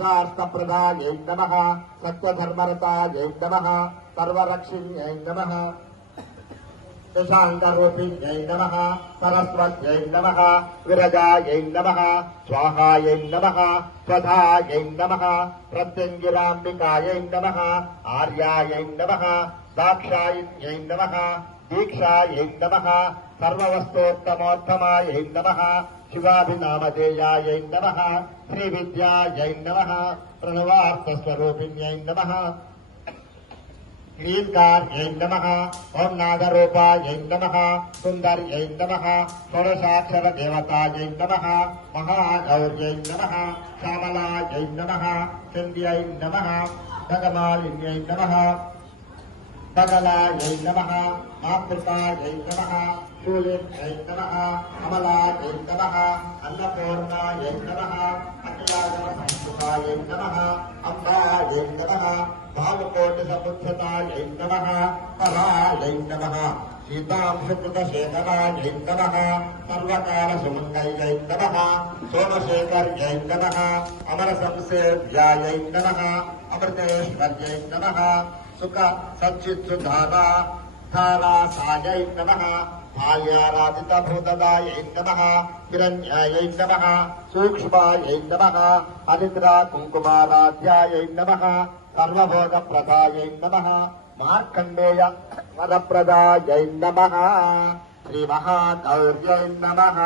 स्वार्थप्रदायै नमः सत्यधर्मरतायै नमः सर्वरक्षिण्यै नमः शशाङ्करूपिण्यै नमः सरस्वत्यै नमः विरजायै नमः स्वाहायै नमः स्वधायै नमः प्रत्यङ्गिराम्बिकायै नमः आर्यायै नमः दाक्षायिन्यै नमः दीक्षायै नमः सर्ववस्तोत्तमोत्तमायै नमः शिवाभिनामधेयायै नमः श्रीविद्यायै नमः प्रणवार्थस्वरूपिण्यै नमः ह्रीङ्कार्यै नमः ॐ नागरूपायै नमः सुन्दर्यै नमः षोडशाक्षरदेवतायै नमः महागौर्यै नमः श्यामलायै नमः चन्द्यै नमः भगमालिन्यै नमः बगलायै नमः मातृकायै नमः शूलिन्यै नमः अमलायै नमः अन्नपूर्णायै नमः अखिलागमसंस्कृतायै नमः अम्बायै नमः भावकोटिसमुत्थितायै नमः परायै नमः सीतांशुकृतशेखरायै नमः सर्वकालसुमङ्गल्यै नमः सोमशेखर्यै नमः अमरसंसेव्यायै नमः अमृतेश्वर्यै नमः सुख सच्चित्सुधारा धारासायै नमः भार्याराधितभूतदायै नमः हिरण्यायै नमः सूक्ष्मायै नमः हरिद्रा कुङ्कुमाराध्यायै नमः सर्वभोगप्रदायै नमः मार्कण्डेय वरप्रदायै नमः श्रीमहागौर्यै नमः।